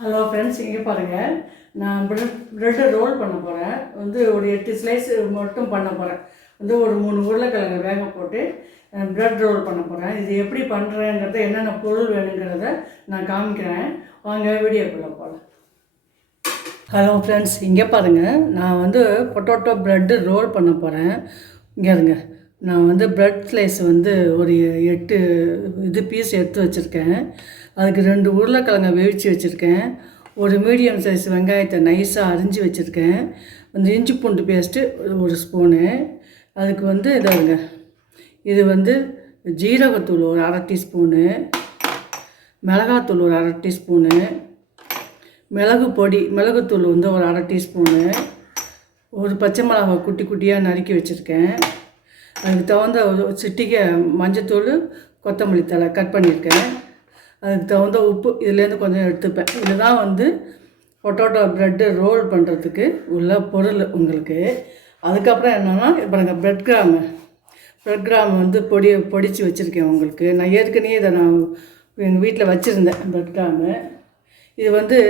Hello friends, இங்கே பாருங்கள். நான் ப்ரெட்டு ரோல் பண்ண போகிறேன். ஒரு 8 ஸ்லைஸ் மட்டும் பண்ண போகிறேன். ஒரு 3 உருளைக்கிழங்கு வேக போட்டு ப்ரெட் ரோல் பண்ண போகிறேன். இது எப்படி பண்ணுறேங்கிறத, என்னென்ன பொருள் வேணுங்கிறத நான் காமிக்கிறேன். வாங்க வீடியோக்குள்ளே போகலாம். ஹலோ ஃப்ரெண்ட்ஸ், இங்கே பாருங்கள். நான் பொட்டேட்டோ ப்ரெட்டு ரோல் பண்ண போகிறேன். இங்கே இருங்க. நான் ப்ரெட் ஸ்லைஸ் ஒரு 8 பீஸ் எடுத்து வச்சுருக்கேன். அதுக்கு 2 உருளைக்கிழங்கை வேவிச்சு வச்சுருக்கேன். ஒரு மீடியம் சைஸ் வெங்காயத்தை நைஸாக அரிஞ்சு வச்சுருக்கேன். இஞ்சி பூண்டு பேஸ்ட்டு 1 ஸ்பூனு. அதுக்கு இதாகுங்க. இது ஜீரகத்தூள் ஒரு 1/2 டீஸ்பூனு, மிளகாத்தூள் ஒரு 1/2 டீஸ்பூனு, மிளகுத்தூள் ஒரு 1/2 டீஸ்பூனு, ஒரு பச்சை மிளகாய் குட்டி குட்டியாக நறுக்கி வச்சுருக்கேன். அதுக்கு தகுந்த சிட்டிகை மஞ்சத்தூள், கொத்தமல்லி தழை கட் பண்ணியிருக்கேன். அதுக்கு தகுந்த உப்பு இதுலேருந்து கொஞ்சம் எடுத்துப்பேன். இதுதான் பொட்டேட்டோ ப்ரெட்டு ரோல் பண்ணுறதுக்கு உள்ள பொருள் உங்களுக்கு. அதுக்கப்புறம் என்னென்னா, இப்போ நாங்கள் ப்ரெட் கிராம் பொடிச்சு வச்சுருக்கேன் உங்களுக்கு. நான் ஏற்கனவே இதை எங்கள் வீட்டில் வச்சுருந்தேன். ப்ரெட் கிராமு இது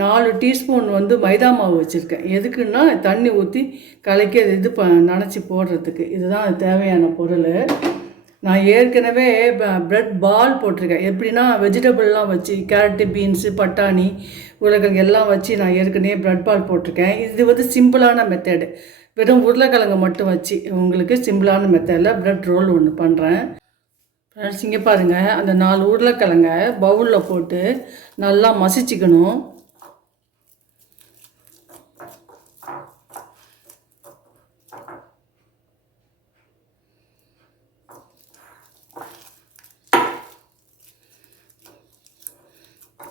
4 டீஸ்பூன் மைதா மாவு வச்சுருக்கேன். எதுக்குன்னா, தண்ணி ஊற்றி கலக்கி அது நனைச்சி போடுறதுக்கு. இதுதான் தேவையான பொருள். நான் ஏற்கனவே ப்ரெட் பால் போட்டிருக்கேன். எப்படின்னா, வெஜிடபிள்லாம் வச்சு கேரட்டு, பீன்ஸு, பட்டாணி, உருளைக்கிழங்கு எல்லாம் வச்சு நான் ஏற்கனவே ப்ரெட் பால் போட்டிருக்கேன். இது சிம்பிளான மெத்தடு. வெறும் உருளைக்கிழங்கு மட்டும் வச்சு உங்களுக்கு சிம்பிளான மெத்தடில் ப்ரெட் ரோல் ஒன்று பண்ணுறேன். ஃப்ரெண்ட்ஸ், இங்கே பாருங்கள். அந்த 4 உருளைக்கிழங்கை பவுலில் போட்டு நல்லா மசிச்சுக்கணும்.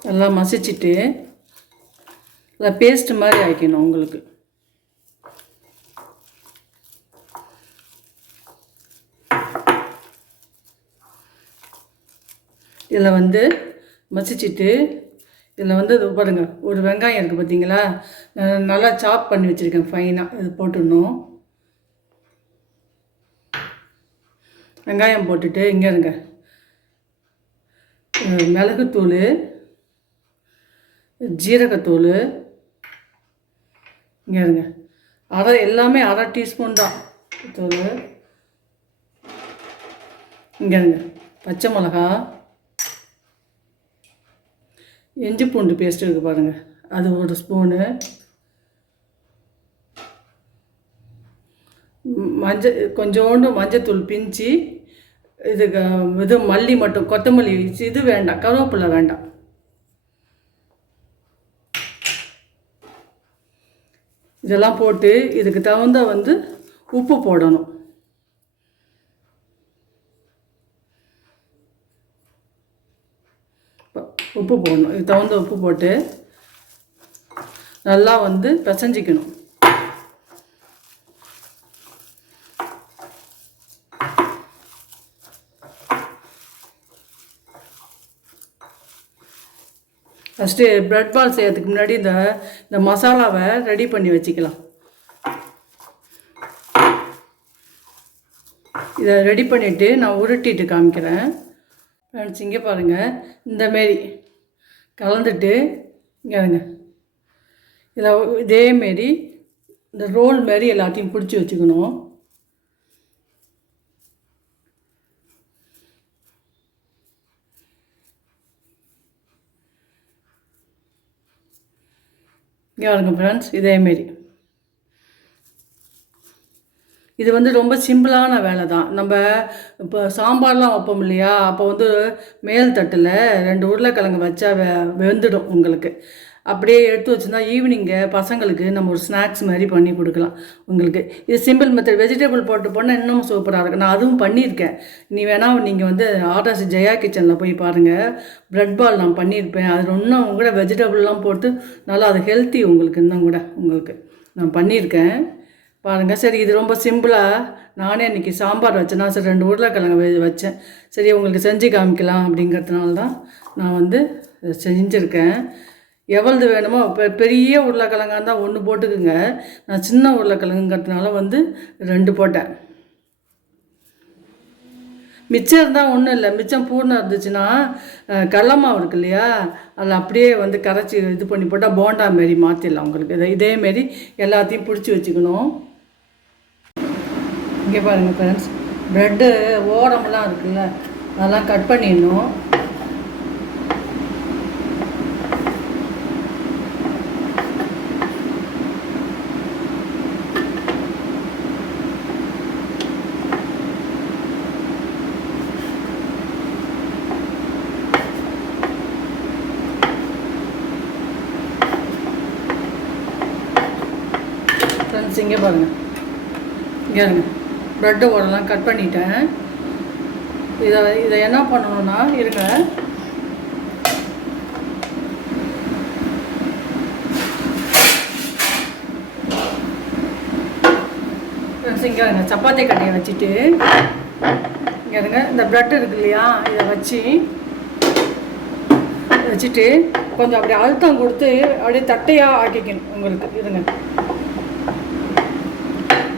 நல்லா மசிச்சுட்டு நல்லா பேஸ்ட் மாதிரி ஆக்கிக்கணும் உங்களுக்கு. இதில் மசிச்சுட்டு இதில் இது பாருங்கள், ஒரு வெங்காயம் இருக்குது பார்த்தீங்களா, நல்லா சாப் பண்ணி வச்சுருக்கேன் ஃபைனாக. இது போட்டுடணும். வெங்காயம் போட்டுட்டு இங்கே இருங்க, மிளகுத்தூள், ஜீரகத்தூள், இங்கே இருங்க, எல்லாமே 1/2 டீஸ்பூன் தான் தூள். இங்கே இருங்க, பச்சை மிளகா, இஞ்சி பூண்டு பேஸ்ட் இருக்குது பாருங்கள், அது 1 ஸ்பூனு, கொஞ்சோண்டு மஞ்சத்தூள் பிஞ்சு, இது மல்லி மட்டும், கொத்தமல்லி இது வேண்டாம், கருவேப்பிலை வேண்டாம். இதெல்லாம் போட்டு இதுக்கு தகுந்த உப்பு போடணும். உப்பு போடணும். இதுக்கு தகுந்த உப்பு போட்டு நல்லா பிசைஞ்சிக்கணும். ஃபஸ்ட்டு ப்ரெட் பால் செய்யறதுக்கு முன்னாடி இந்த மசாலாவை ரெடி பண்ணி வச்சுக்கலாம். இதை ரெடி பண்ணிவிட்டு நான் உருட்டிட்டு காமிக்கிறேன். ஃப்ரெண்ட்ஸ், இங்கே பாருங்கள். இந்தமாரி கலந்துட்டு இங்கேங்க, இதேமாரி இந்த ரோல் மாரி எல்லாத்தையும் பிடிச்சி வச்சுக்கணும். இங்கே பாருங்க ஃப்ரெண்ட்ஸ், இதேமாரி. இது ரொம்ப சிம்பிளான வேலை தான். நம்ம இப்போ சாம்பார்லாம் வைப்போம் இல்லையா, அப்போ மேல் தட்டில் 2 உருளைக்கிழங்கு வச்சா வெந்துடும் உங்களுக்கு. அப்படியே எடுத்து வச்சுருந்தா ஈவினிங்கு பசங்களுக்கு நம்ம ஒரு ஸ்நாக்ஸ் மாதிரி பண்ணி கொடுக்கலாம் உங்களுக்கு. இது சிம்பிள் மெத்தட். வெஜிடபிள் போட்டு போனால் இன்னும் சூப்பராக இருக்கும். நான் அதுவும் பண்ணியிருக்கேன். நீங்கள் ஆர்டர்ஸ் ஜெயா கிச்சனில் போய் பாருங்கள். ப்ரெட் பால் நான் பண்ணியிருப்பேன். அது இன்னும் கூட வெஜிடபிள்லாம் போட்டு நல்லா அது ஹெல்த்தி உங்களுக்கு. இன்னும் கூட உங்களுக்கு நான் பண்ணியிருக்கேன் பாருங்கள். சரி, இது ரொம்ப சிம்பிளாக நானே இன்றைக்கி சாம்பார் வச்சேன்னா, சரி 2 உருளைக்கிழங்கு வச்சேன். சரி, உங்களுக்கு செஞ்சு காமிக்கலாம் அப்படிங்கிறதுனால தான் நான் செஞ்சுருக்கேன். எவ்வளவு வேணுமோ, இப்போ பெரிய உருளைக்கிழங்கா இருந்தால் 1 போட்டுக்குங்க. நான் சின்ன உருளைக்கிழங்குங்கிறதுனால 2 போட்டேன். மிச்சம் இருந்தால் ஒன்றும் இல்லை, மிச்சம் பூர்ணம் இருந்துச்சுன்னா கடல மாவு இருக்கு இல்லையா, அதில் அப்படியே வந்து கரைச்சி இது பண்ணி போட்டால் போண்டா மாரி மாற்றிடலாம் உங்களுக்கு. இதேமாரி எல்லாத்தையும் பிடிச்சி வச்சுக்கணும். இங்கே பாருங்கள் ஃப்ரெண்ட்ஸ், ப்ரெட்டு ஓரமெல்லாம் இருக்குல்ல, அதெல்லாம் கட் பண்ணிடணும். ஃப்ரெண்ட்ஸ் இங்கே பாருங்கள், இங்கே இருங்க, ப்ரெட்டு ஓடலாம் கட் பண்ணிட்டேன். இதை என்ன பண்ணணும்னா இருங்க, ஃப்ரெண்ட்ஸ் இங்கே இருங்க, சப்பாத்தி கட்டையை வச்சுட்டு இங்கே இருங்க, இந்த ப்ரெட் இருக்கு இல்லையா, இதை வச்சுட்டு கொஞ்சம் அப்படியே அழுத்தம் கொடுத்து அப்படியே தட்டையாக ஆக்கிக்கணும் உங்களுக்கு. இருங்க,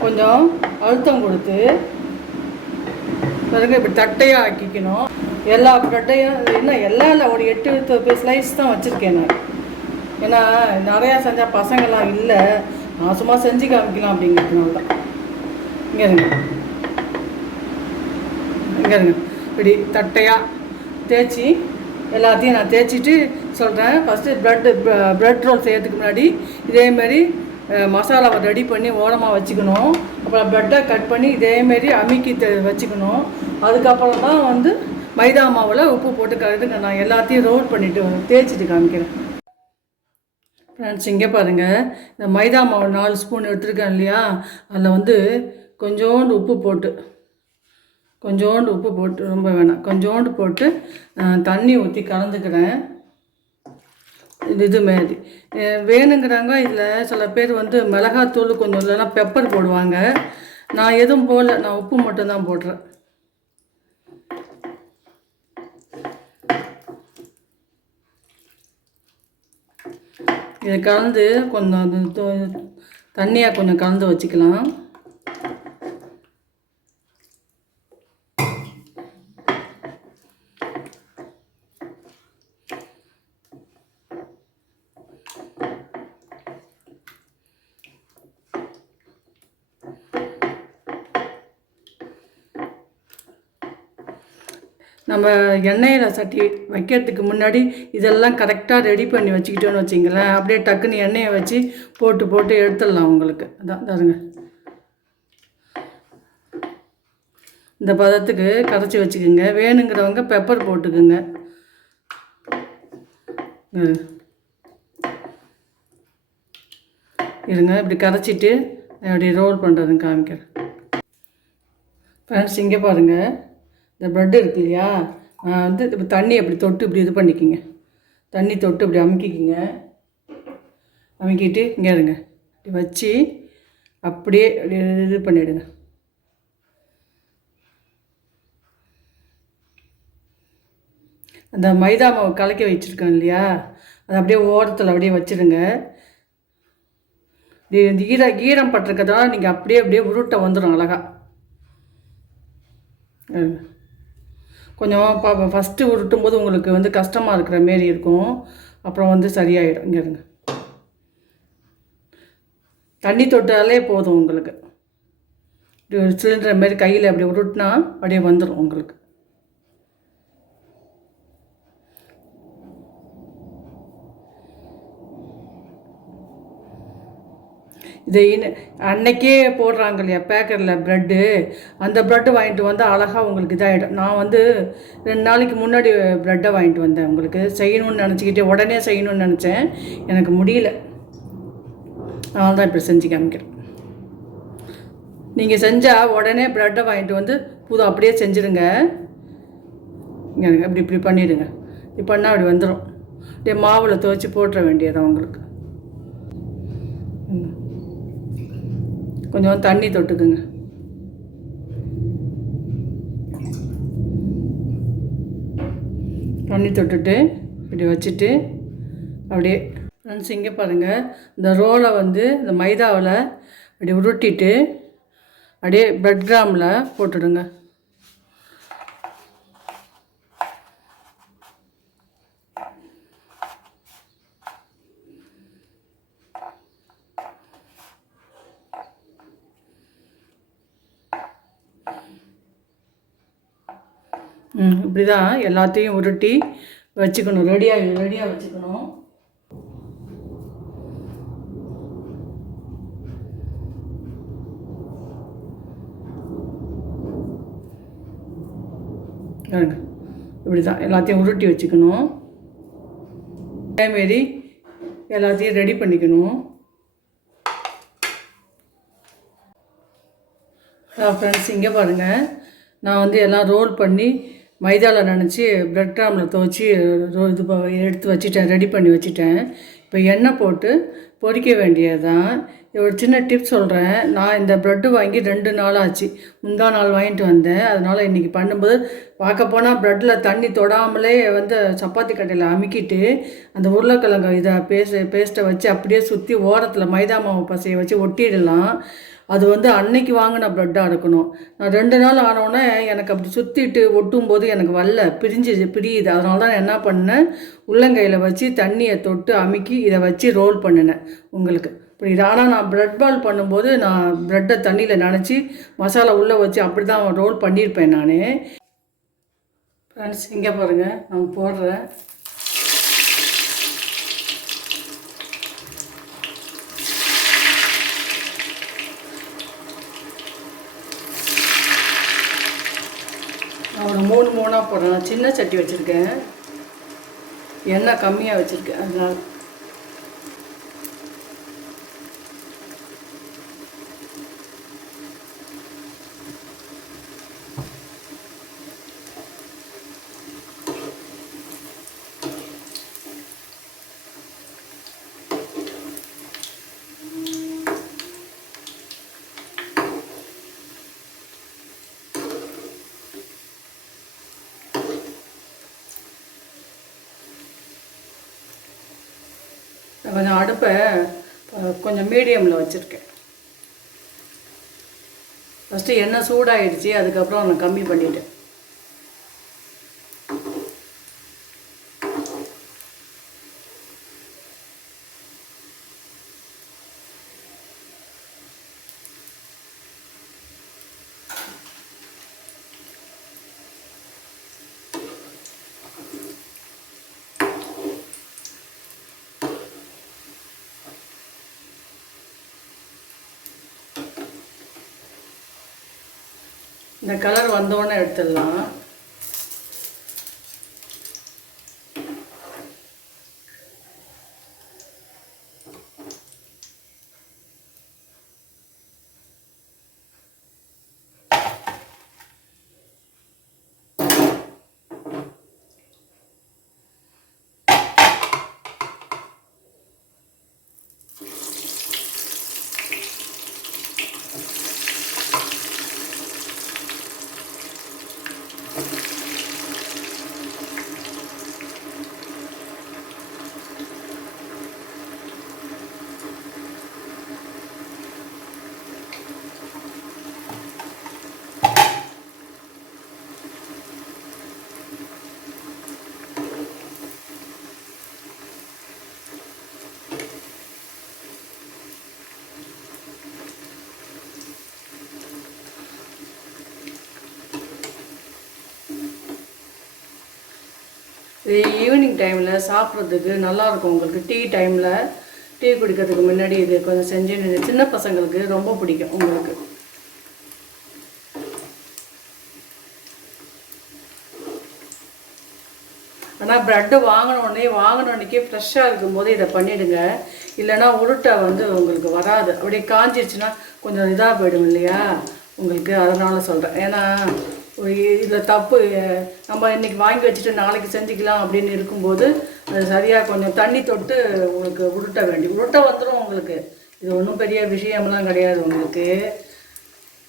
கொஞ்சம் அழுத்தம் கொடுத்து பாருங்க, இப்படி தட்டையாக ஆக்கிக்கணும். எல்லா ப்ரெட்டையும் என்ன எல்லாம் இல்லை, ஒரு 8 ஸ்லைஸ் தான் வச்சுருக்கேன் நான். ஏன்னா நிறையா செஞ்சால் பசங்கள்லாம் இல்லை, நான் சும்மா செஞ்சு காமிக்கலாம் அப்படிங்கிறதுனால தான். இங்கே இருங்க, இப்படி தட்டையாக தேய்ச்சி எல்லாத்தையும் நான் தேய்ச்சிட்டு சொல்கிறேன். ஃபஸ்ட்டு ப்ரெட் ரோல் செய்யறதுக்கு முன்னாடி இதேமாரி மசாலாவை ரெடி பண்ணி ஓரமாக வச்சுக்கணும். அப்புறம் ப்ரெட்டை கட் பண்ணி இதேமாரி அமுக்கி வச்சுக்கணும். அதுக்கப்புறம் தான் வந்து மைதா மாவில் உப்பு போட்டு கலந்துங்க. நான் எல்லாத்தையும் ரோல் பண்ணிவிட்டு தேய்ச்சிட்டு காமிக்கிறேன். ஃப்ரெண்ட்ஸ் இங்கே பாருங்கள், இந்த மைதா மாவு 4 ஸ்பூன் எடுத்துருக்கேன் இல்லையா, அதில் வந்து கொஞ்சோண்டு உப்பு போட்டு ரொம்ப வேணாம், கொஞ்சோண்டு போட்டு தண்ணி ஊற்றி கலந்துக்கிறேன். இது மாரி வேணுங்கிறாங்க. இதில் சில பேர் வந்து மிளகாத்தூள் கொஞ்சம் இல்லைன்னா பெப்பர் போடுவாங்க. நான் எதுவும் போடல, நான் உப்பு மட்டும்தான் போடுறேன். இதை கலந்து கொஞ்சம் தண்ணியாக கொஞ்சம் கலந்து வச்சுக்கலாம். நம்ம எண்ணெயில் சட்டி வைக்கிறதுக்கு முன்னாடி இதெல்லாம் கரெக்டாக ரெடி பண்ணி வச்சுக்கிட்டோன்னு வச்சிங்களேன், அப்படியே டக்குன்னு எண்ணெயை வச்சு போட்டு எடுத்துடலாம் உங்களுக்கு. அதான் தாருங்க, இந்த பதத்துக்கு கரைச்சி வச்சுக்கோங்க. வேணுங்கிறவங்க பெப்பர் போட்டுக்குங்க. இருங்க, இப்படி கரைச்சிட்டு அப்படி ரோல் பண்ணுறதுன்னு காமிக்கிறேன். ஃப்ரெண்ட்ஸ் இங்கே பாருங்கள், இந்த ப்ரெட் இருக்கு இல்லையா, வந்து இப்போ தண்ணி அப்படி தொட்டு இப்படி இது பண்ணிக்கிங்க. தண்ணி தொட்டு இப்படி அமுக்கிக்கிங்க. அமுக்கிட்டு இங்கே இருங்க, இப்படி வச்சு அப்படியே இது பண்ணிவிடுங்க. அந்த மைதா மாவு கலக்கி வச்சுருக்கேன் இல்லையா, அதை அப்படியே ஓரத்தில் அப்படியே வச்சுருங்க. இந்த ஈரம் பட்டிருக்கிறதால நீங்கள் அப்படியே உருட்டை வந்துடும் அழகாக. கொஞ்சம் ஃபஸ்ட்டு உருட்டும் போது உங்களுக்கு வந்து கஷ்டமாக இருக்கிற மாரி இருக்கும், அப்புறம் வந்து சரியாயிடும். இங்கே இருங்க, தண்ணி தொட்டாலே போதும் உங்களுக்கு. சிலிண்டர் மாரி கையில் அப்படி உருட்டினா அப்படியே வந்துடும் உங்களுக்கு. இதை அன்னைக்கே போடுறாங்க இல்லையா பேக்கரில் ப்ரெட்டு, அந்த ப்ரெட்டு வாங்கிட்டு வந்தால் அழகாக உங்களுக்கு இதாகிடும். நான் வந்து 2 நாளைக்கு முன்னாடி ப்ரெட்டை வாங்கிட்டு வந்தேன். உங்களுக்கு செய்யணும்னு நினச்சிக்கிட்டே உடனே செய்யணும்னு நினச்சேன், எனக்கு முடியல. அதனால தான் இப்படி செஞ்சு காமிக்கிறேன். நீங்கள் செஞ்சால் உடனே ப்ரெட்டை வாங்கிட்டு வந்து அப்படியே செஞ்சுருங்க. இங்கே இப்படி பண்ணிவிடுங்க. இப்படி பண்ணால் அப்படி வந்துடும். அப்படியே மாவில் துவைச்சி போட்டுற வேண்டியதான் உங்களுக்கு. கொஞ்சம் தண்ணி தொட்டுக்குங்க. தண்ணி தொட்டுட்டு இப்படி வச்சுட்டு அப்படியே ஃப்ரெண்ட்ஸ் இங்கே பாருங்கள், இந்த ரோலை வந்து இந்த மைதாவில் அப்படி உருட்டிட்டு அப்படியே ப்ரெட் கிராமில் போட்டுடுங்க. இப்படி தான் எல்லாத்தையும் உருட்டி வச்சுக்கணும், ரெடியாக வச்சுக்கணும். இப்படி தான் எல்லாத்தையும் உருட்டி வச்சுக்கணும். அதேமாரி எல்லாத்தையும் ரெடி பண்ணிக்கணும். ஃப்ரெண்ட்ஸ், இங்கே பாருங்கள், நான் வந்து எல்லாம் ரோல் பண்ணி மைதாவில் நினச்சி ப்ரெட் கிராமில் துவச்சி எடுத்து வச்சுட்டேன், ரெடி பண்ணி வச்சுட்டேன். இப்போ எண்ணெய் போட்டு பொரிக்க வேண்டியது தான். ஒரு சின்ன டிப் சொல்கிறேன். நான் இந்த ப்ரெட்டு வாங்கி 2 நாள் ஆச்சு. முந்தா நாள் வாங்கிட்டு வந்தேன். அதனால் இன்றைக்கி பண்ணும்போது பார்க்க போனால் ப்ரெட்டில் தண்ணி தொடாமலே வந்து சப்பாத்தி கட்டையில் அமுக்கிட்டு அந்த உருளைக்கிழங்கு இதை பேஸ்ட்டை வச்சு அப்படியே சுற்றி ஓரத்தில் மைதா மாவு பசையை வச்சு ஒட்டிடலாம். அது வந்து அன்னைக்கு வாங்கின ப்ரெட்டாக இருக்கணும். நான் 2 நாள் ஆனோடனே எனக்கு அப்படி சுற்றிட்டு ஒட்டும்போது எனக்கு பிரியுது. அதனால தான் என்ன பண்ணேன், உள்ளங்கையில் வச்சு தண்ணியை தொட்டு அமுக்கி இதை வச்சு ரோல் பண்ணினேன் உங்களுக்கு. இப்படி ஆனால் நான் ப்ரெட் பால் பண்ணும்போது நான் ப்ரெட்டை தண்ணியில் நனைச்சி மசாலா உள்ளே வச்சு அப்படி தான் ரோல் பண்ணியிருப்பேன் நான். ஃப்ரெண்ட்ஸ், இங்கே பாருங்கள், நான் போடுறேன். நான் ஒரு 3 போடுறேன். சின்ன சட்டி வச்சுருக்கேன், எண்ணெய் கம்மியாக வச்சுருக்கேன். அதனால் கொஞ்சம் அடுப்பை கொஞ்சம் மீடியமில் வச்சுருக்கேன். ஃபஸ்ட்டு எண்ணெய் சூடாகிடுச்சு, அதுக்கப்புறம் நான் கம்மி பண்ணிவிட்டேன். இந்த கலர் வந்தோடனே எடுத்துடலாம். இது ஈவினிங் டைமில் சாப்பிட்றதுக்கு நல்லாயிருக்கும். உங்களுக்கு டீ டைமில் டீ குடிக்கிறதுக்கு முன்னாடி இது கொஞ்சம் செஞ்சு சின்ன பசங்களுக்கு ரொம்ப பிடிக்கும் உங்களுக்கு. ஆனால் ப்ரெட்டு வாங்கினோடனே ஃப்ரெஷ்ஷாக இருக்கும்போது இதை பண்ணிவிடுங்க. இல்லைன்னா உருட்டை வந்து உங்களுக்கு வராது. அப்படியே காஞ்சிடுச்சுன்னா கொஞ்சம் இதாக போயிடும் இல்லையா உங்களுக்கு. அதனால் சொல்கிறேன். ஏன்னா இதில் தப்பு, நம்ம இன்றைக்கி வாங்கி வச்சுட்டு நாளைக்கு செஞ்சுக்கலாம் அப்படின்னு இருக்கும்போது அது சரியாக கொஞ்சம் தண்ணி தொட்டு உங்களுக்கு உருட்டை வந்துடும் உங்களுக்கு. இது ஒன்றும் பெரிய விஷயம்லாம் கிடையாது உங்களுக்கு.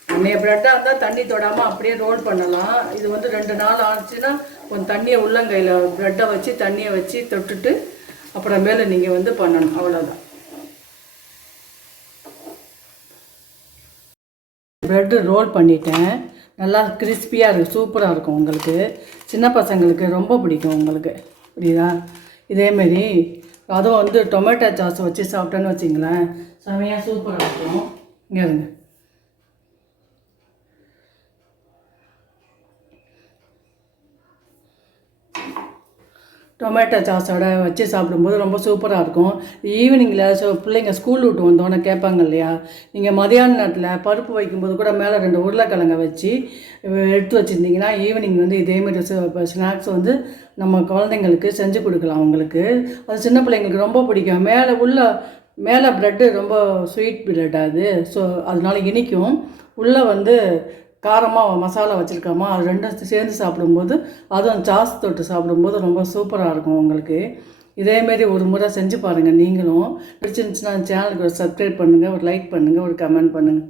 அன்றைய ப்ரெட்டாக இருந்தால் தண்ணி தொடாமல் அப்படியே ரோல் பண்ணலாம். இது வந்து 2 நாள் ஆச்சுன்னா கொஞ்சம் தண்ணியை உள்ளங்கையில் ப்ரெட்டை வச்சு தண்ணியை வச்சு தொட்டுட்டு அப்புறமேல நீங்கள் வந்து பண்ணணும். அவ்வளோதான். ப்ரெட்டு ரோல் பண்ணிட்டேன். நல்லா கிறிஸ்பியாக இருக்குது, சூப்பராக இருக்கும் உங்களுக்கு. சின்ன பசங்களுக்கு ரொம்ப பிடிக்கும் உங்களுக்கு, புரியுதா? இதேமாரி அதுவும் வந்து டொமேட்டோ சாஸ் வச்சு சாப்பிட்டேன்னு வச்சிங்களேன், செமையாக சூப்பராக இருக்கும். இங்கே இருங்க, டொமேட்டோ சாஸோட வச்சு சாப்பிடும்போது ரொம்ப சூப்பராக இருக்கும். ஈவினிங்கில் பிள்ளைங்க ஸ்கூல் விட்டு வந்தோன்னே கேட்பாங்க இல்லையா, நீங்கள் மதியான நேரத்தில் பருப்பு வைக்கும்போது கூட மேலே 2 உருளைக்கிழங்கை வச்சு எடுத்து வச்சுருந்தீங்கன்னா ஈவினிங் வந்து இதேமாரி ஸ்நாக்ஸ் வந்து நம்ம குழந்தைங்களுக்கு செஞ்சு கொடுக்கலாம். அவங்களுக்கு அது சின்ன பிள்ளைங்களுக்கு ரொம்ப பிடிக்கும். மேலே ப்ரெட்டு ரொம்ப ஸ்வீட் ப்ரெட் அது, ஸோ அதனால இனிக்கும். உள்ளே வந்து காரமாக மசாலா வச்சுருக்கோமா, அது ரெண்டும் சேர்ந்து சாப்பிடும்போது அதுவும் சாஸ் தொட்டு சாப்பிடும்போது ரொம்ப சூப்பராக இருக்கும் உங்களுக்கு. இதேமாரி ஒரு முறை செஞ்சு பாருங்கள் நீங்களும். பிடிச்சிருந்துச்சுன்னா சேனலுக்கு ஒரு சப்ஸ்கிரைப் பண்ணுங்கள், ஒரு லைக் பண்ணுங்கள், ஒரு கமெண்ட் பண்ணுங்கள்.